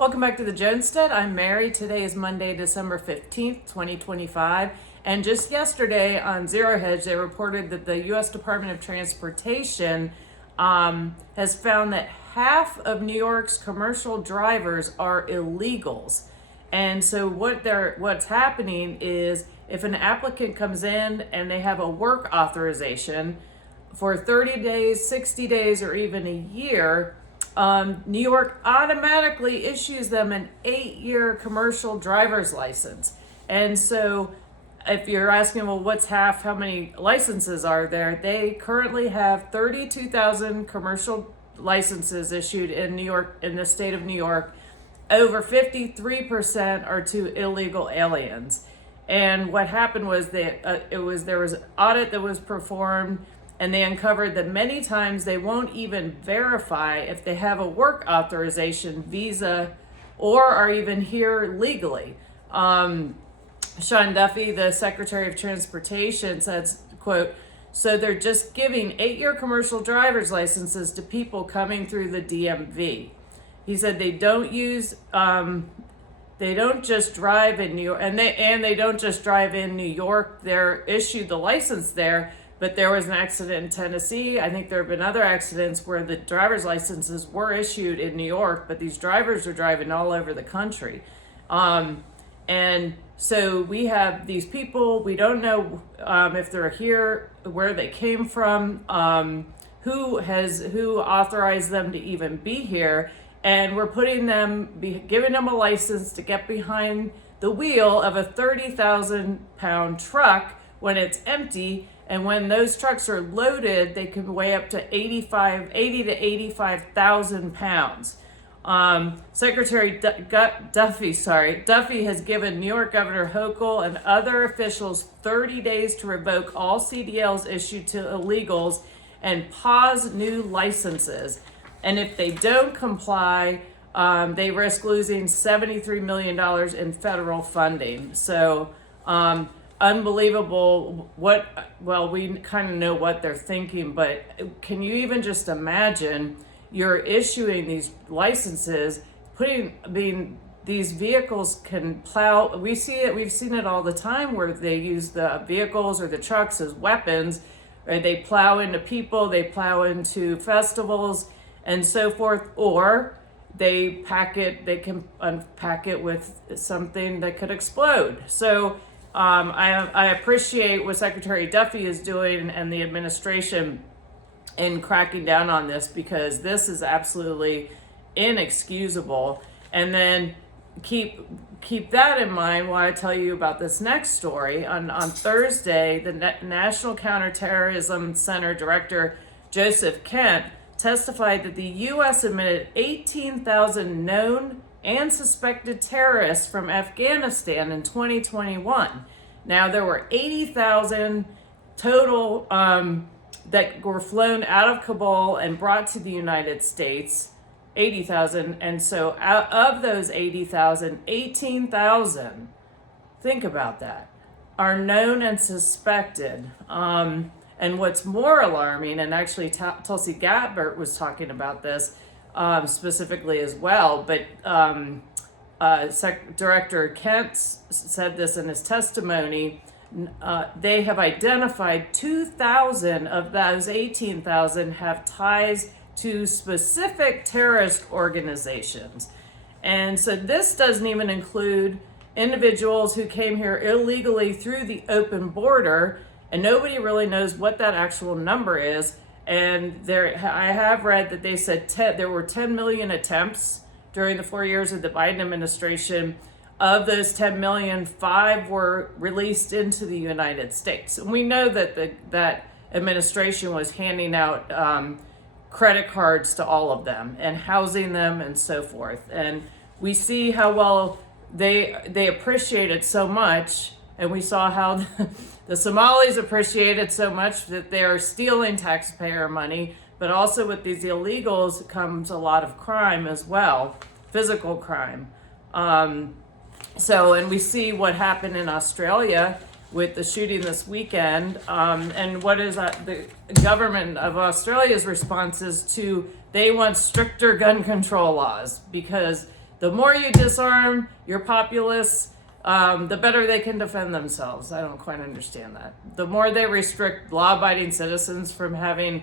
Welcome back to the Jonestead. I'm Mary. Today is Monday, December 15th, 2025. And just yesterday on Zero Hedge, they reported that the U.S. Department of Transportation has found that half of New York's commercial drivers are illegals. And so what's happening is if an applicant comes in and they have a work authorization for 30 days, 60 days, or even a year, New York automatically issues them an 8-year commercial driver's license. And so if you're asking, well, what's half, how many licenses are there? They currently have 32,000 commercial licenses issued in New York, in the state of New York. Over 53% are to illegal aliens. And what happened was that there was an audit that was performed, and they uncovered that many times they won't even verify if they have a work authorization, visa, or are even here legally. Sean Duffy, the Secretary of Transportation, says, quote, "So they're just giving 8-year commercial driver's licenses to people coming through the DMV." He said they don't just drive in New York, and they don't just drive in New York. They're issued the license there. But there was an accident in Tennessee. I think there have been other accidents where the driver's licenses were issued in New York, but these drivers are driving all over the country. And so we have these people, we don't know if they're here, where they came from, who authorized them to even be here. And we're giving them a license to get behind the wheel of a 30,000-pound truck when it's empty. And when those trucks are loaded, they can weigh up to 80 to 85,000 pounds. Secretary Duffy has given New York Governor Hochul and other officials 30 days to revoke all CDLs issued to illegals and pause new licenses. And if they don't comply, they risk losing $73 million in federal funding. So, unbelievable. We kind of know what they're thinking, but can you even just imagine you're issuing these licenses, these vehicles can plow. We've seen it all the time where they use the vehicles or the trucks as weapons, right? They plow into people, they plow into festivals and so forth, or they can unpack it with something that could explode. So I appreciate what Secretary Duffy is doing and the administration in cracking down on this, because this is absolutely inexcusable. And then keep that in mind while I tell you about this next story. On Thursday, the National Counterterrorism Center Director Joseph Kent testified that the U.S. admitted 18,000 known and suspected terrorists from Afghanistan in 2021. Now, there were 80,000 total that were flown out of Kabul and brought to the United States, 80,000. And so out of those 80,000, 18,000, think about that, are known and suspected. And what's more alarming, and actually Tulsi Gabbard was talking about this, specifically as well, but Director Kent said this in his testimony. They have identified 2,000 of those 18,000 have ties to specific terrorist organizations. And so this doesn't even include individuals who came here illegally through the open border, and nobody really knows what that actual number is. And I have read that they said there were 10 million attempts during the 4 years of the Biden administration. Of those 10 million, 5 were released into the United States. And we know that that administration was handing out credit cards to all of them and housing them and so forth. And we see how well they appreciate it so much. And we saw how the Somalis appreciate it so much that they are stealing taxpayer money. But also with these illegals comes a lot of crime as well, physical crime. And we see what happened in Australia with the shooting this weekend. And what is the government of Australia's response is they want stricter gun control laws, because the more you disarm your populace, the better they can defend themselves. I don't quite understand that. The more they restrict law-abiding citizens from having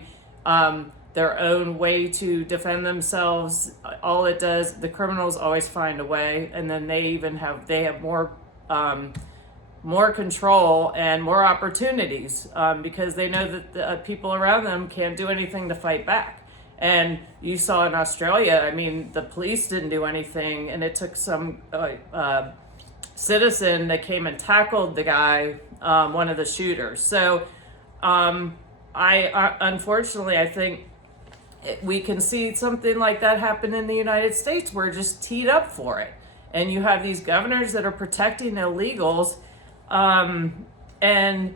their own way to defend themselves, all it does, the criminals always find a way, and then they have more control and more opportunities because they know that the people around them can't do anything to fight back. And you saw in Australia, I mean, the police didn't do anything, and it took some citizen that came and tackled the guy, one of the shooters. So unfortunately, I think we can see something like that happen in the United States. We're just teed up for it. And you have these governors that are protecting illegals, and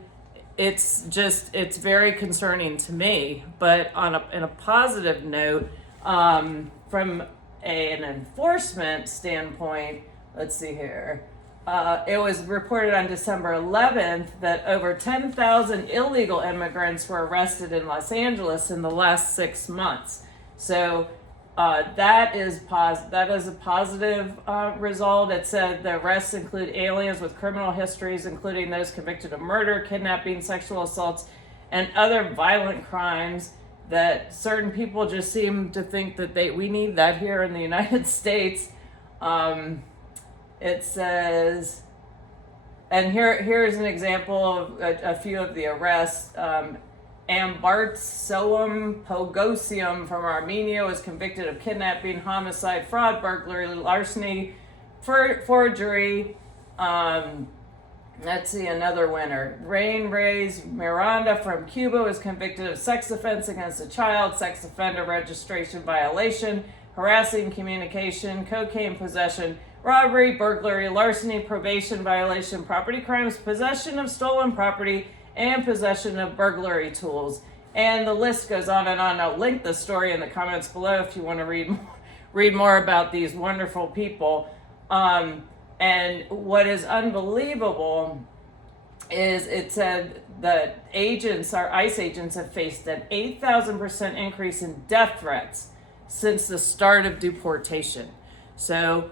it's very concerning to me. But in a positive note, from an enforcement standpoint, let's see here. It was reported on December 11th that over 10,000 illegal immigrants were arrested in Los Angeles in the last 6 months. So that is a positive result. It said the arrests include aliens with criminal histories, including those convicted of murder, kidnapping, sexual assaults, and other violent crimes that certain people just seem to think that we need that here in the United States. It says, and here's an example of a few of the arrests. Ambart Selim Pogosium from Armenia was convicted of kidnapping, homicide, fraud, burglary, larceny, forgery. Let's see, another winner. Rain Reyes Miranda from Cuba was convicted of sex offense against a child, sex offender registration violation, harassing communication, cocaine possession, robbery, burglary, larceny, probation violation, property crimes, possession of stolen property, and possession of burglary tools. And the list goes on and on. I'll link the story in the comments below if you want to read more about these wonderful people. And what is unbelievable is it said that our ICE agents have faced an 8,000% increase in death threats since the start of deportation. So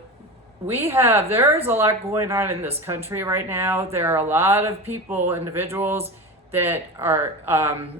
there's a lot going on in this country right now. There are a lot of individuals that are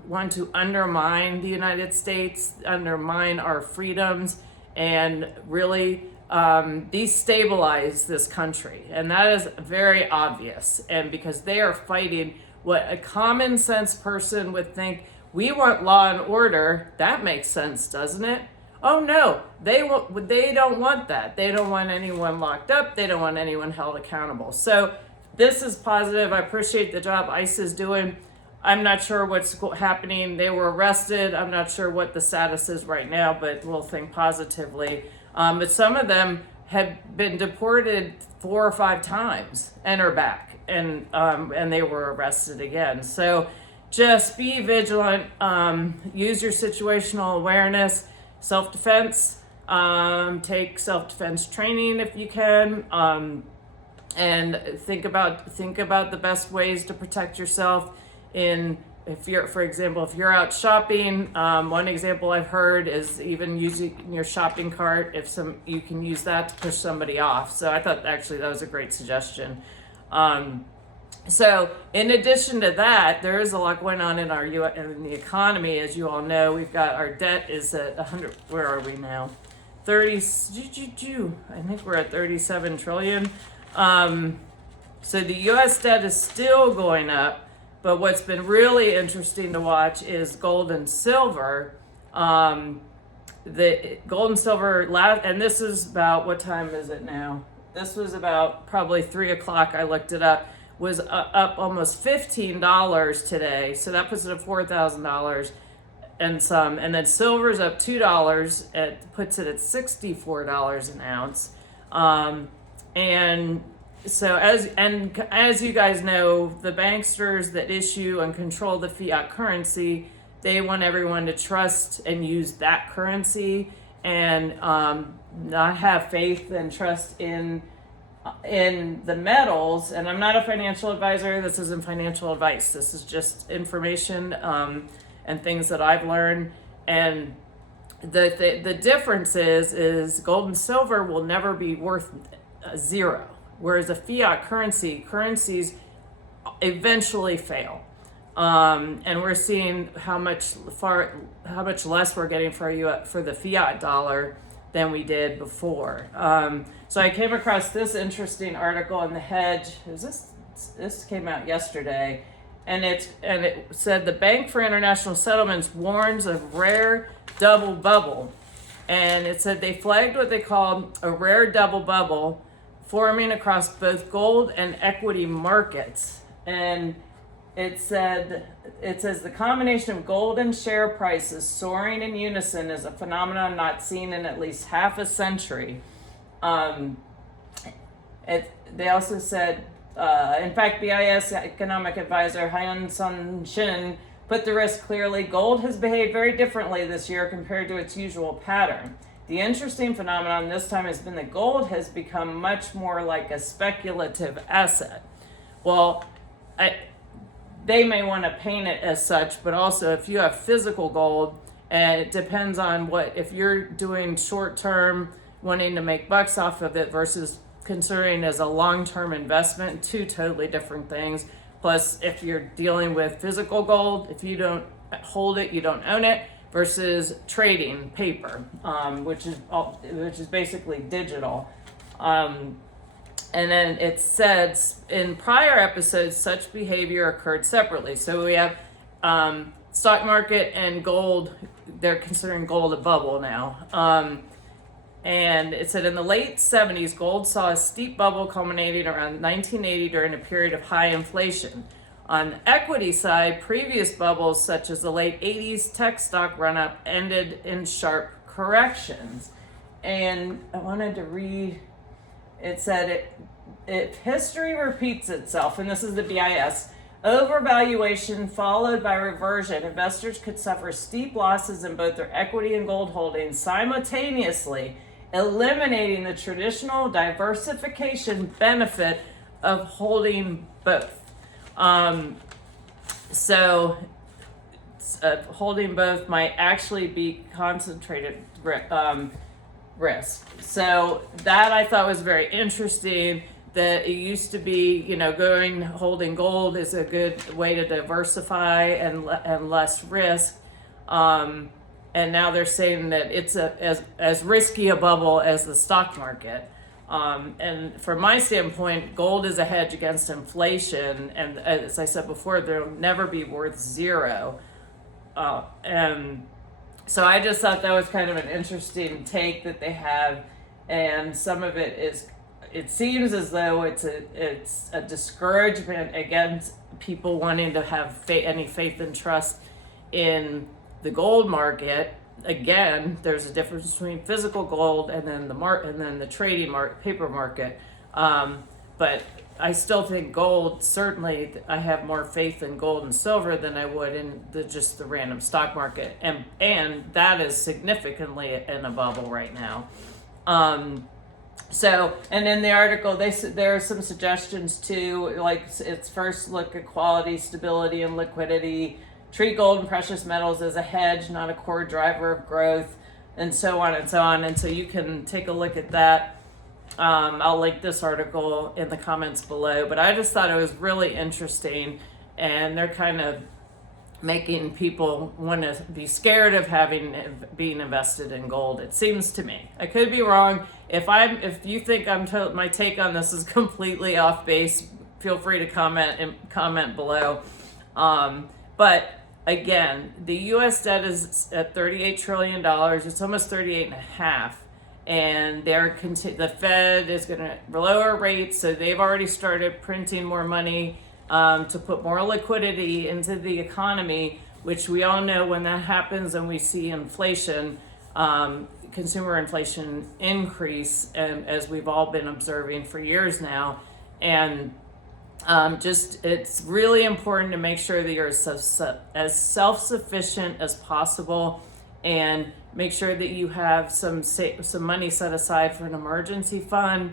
want to undermine the United States, undermine our freedoms, and really destabilize this country. And that is very obvious. And because they are fighting what a common sense person would think, we want law and order. That makes sense, doesn't it? Oh no, they don't want that. They don't want anyone locked up. They don't want anyone held accountable. So this is positive. I appreciate the job ICE is doing. I'm not sure what's happening. They were arrested. I'm not sure what the status is right now, but we'll think positively. But some of them have been deported 4 or 5 times and are back, and they were arrested again. So just be vigilant. Use your situational awareness. Self-defense, take self-defense training if you can, and think about the best ways to protect yourself. If you're out shopping, one example I've heard is even using your shopping cart. You can use that to push somebody off. So I thought actually that was a great suggestion. So in addition to that, there is a lot going on in the economy. As you all know, we've got our debt is at 100. Where are we now? 30. I think we're at 37 trillion. So the U.S. debt is still going up. But what's been really interesting to watch is gold and silver. The gold and silver and this is about, what time is it now? This was about probably 3 o'clock. I looked it up. Was up almost $15 today, so that puts it at $4,000 and some. And then silver's up $2, it puts it at $64 an ounce. And so as you guys know, the banksters that issue and control the fiat currency, they want everyone to trust and use that currency, and not have faith and trust in the metals. And I'm not a financial advisor. This isn't financial advice. This is just information and things that I've learned. And the difference is gold and silver will never be worth zero, whereas a fiat currencies eventually fail. And we're seeing how much less we're getting for the fiat dollar than we did before. So I came across this interesting article in The Hedge. This came out yesterday, and it said the Bank for International Settlements warns of rare double bubble, and it said they flagged what they called a rare double bubble forming across both gold and equity markets. And it says the combination of gold and share prices soaring in unison is a phenomenon not seen in at least half a century. They also said, in fact, BIS economic advisor Hyun-Sun Shin put the risk clearly. Gold has behaved very differently this year compared to its usual pattern. The interesting phenomenon this time has been that gold has become much more like a speculative asset. Well, they may want to paint it as such, but also if you have physical gold, and it depends on if you're doing short term, wanting to make bucks off of it versus considering as a long-term investment, two totally different things. Plus, if you're dealing with physical gold, if you don't hold it, you don't own it, versus trading paper, which is basically digital. And then it says in prior episodes, such behavior occurred separately. So we have stock market and gold. They're considering gold a bubble now. And it said in the late 70s, gold saw a steep bubble culminating around 1980 during a period of high inflation. On the equity side, previous bubbles such as the late 80s tech stock run-up ended in sharp corrections. And I wanted to read, it said, if history repeats itself, and this is the BIS, overvaluation followed by reversion, investors could suffer steep losses in both their equity and gold holdings simultaneously, eliminating the traditional diversification benefit of holding both. Holding both might actually be concentrated risk. So that I thought was very interesting, that it used to be, holding gold is a good way to diversify and less risk. And now they're saying that it's as risky a bubble as the stock market. And from my standpoint, gold is a hedge against inflation. And as I said before, they'll never be worth zero. And so I just thought that was kind of an interesting take that they have. And some of it seems as though it's a discouragement against people wanting to have any faith and trust in the gold market. Again, there's a difference between physical gold and then the trading paper market. But I still think gold, certainly I have more faith in gold and silver than I would in just the random stock market. And that is significantly in a bubble right now. So, and in the article, there are some suggestions too, like it's first look at quality, stability, and liquidity. Treat gold and precious metals as a hedge, not a core driver of growth, and so on and so on. And so you can take a look at that. I'll link this article in the comments below. But I just thought it was really interesting, and they're kind of making people want to be scared of being invested in gold. It seems to me. I could be wrong. If you think my take on this is completely off base, feel free to comment below. But again, the U.S. debt is at $38 trillion. It's almost 38 and a half. And the Fed is going to lower rates, so they've already started printing more money to put more liquidity into the economy, which we all know when that happens and we see inflation, consumer inflation increase, and as we've all been observing for years now. And it's really important to make sure that you're as self-sufficient as possible, and make sure that you have some money set aside for an emergency fund.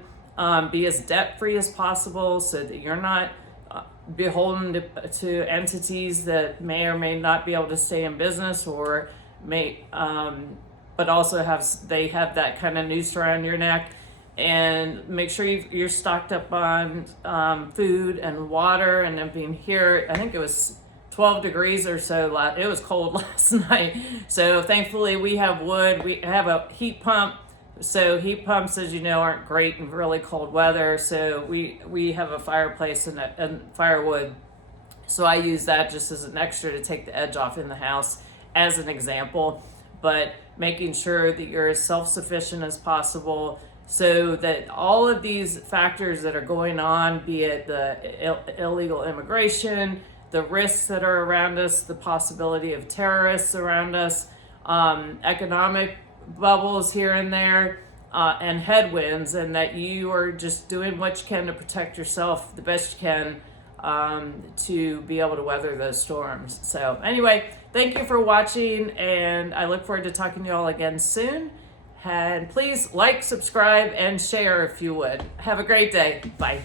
Be as debt-free as possible so that you're not beholden to entities that may or may not be able to stay in business, or may but also they have that kind of noose around your neck. And make sure you're stocked up on food and water. And then being here, I think it was 12 degrees or so. It was cold last night. So thankfully we have wood. We have a heat pump. So heat pumps, as you know, aren't great in really cold weather. So we have a fireplace and firewood. So I use that just as an extra to take the edge off in the house as an example. But making sure that you're as self-sufficient as possible, so that all of these factors that are going on, be it the illegal immigration, the risks that are around us, the possibility of terrorists around us, economic bubbles here and there, and headwinds, and that you are just doing what you can to protect yourself the best you can, to be able to weather those storms. So anyway, thank you for watching, and I look forward to talking to you all again soon. And please like, subscribe, and share if you would. Have a great day. Bye.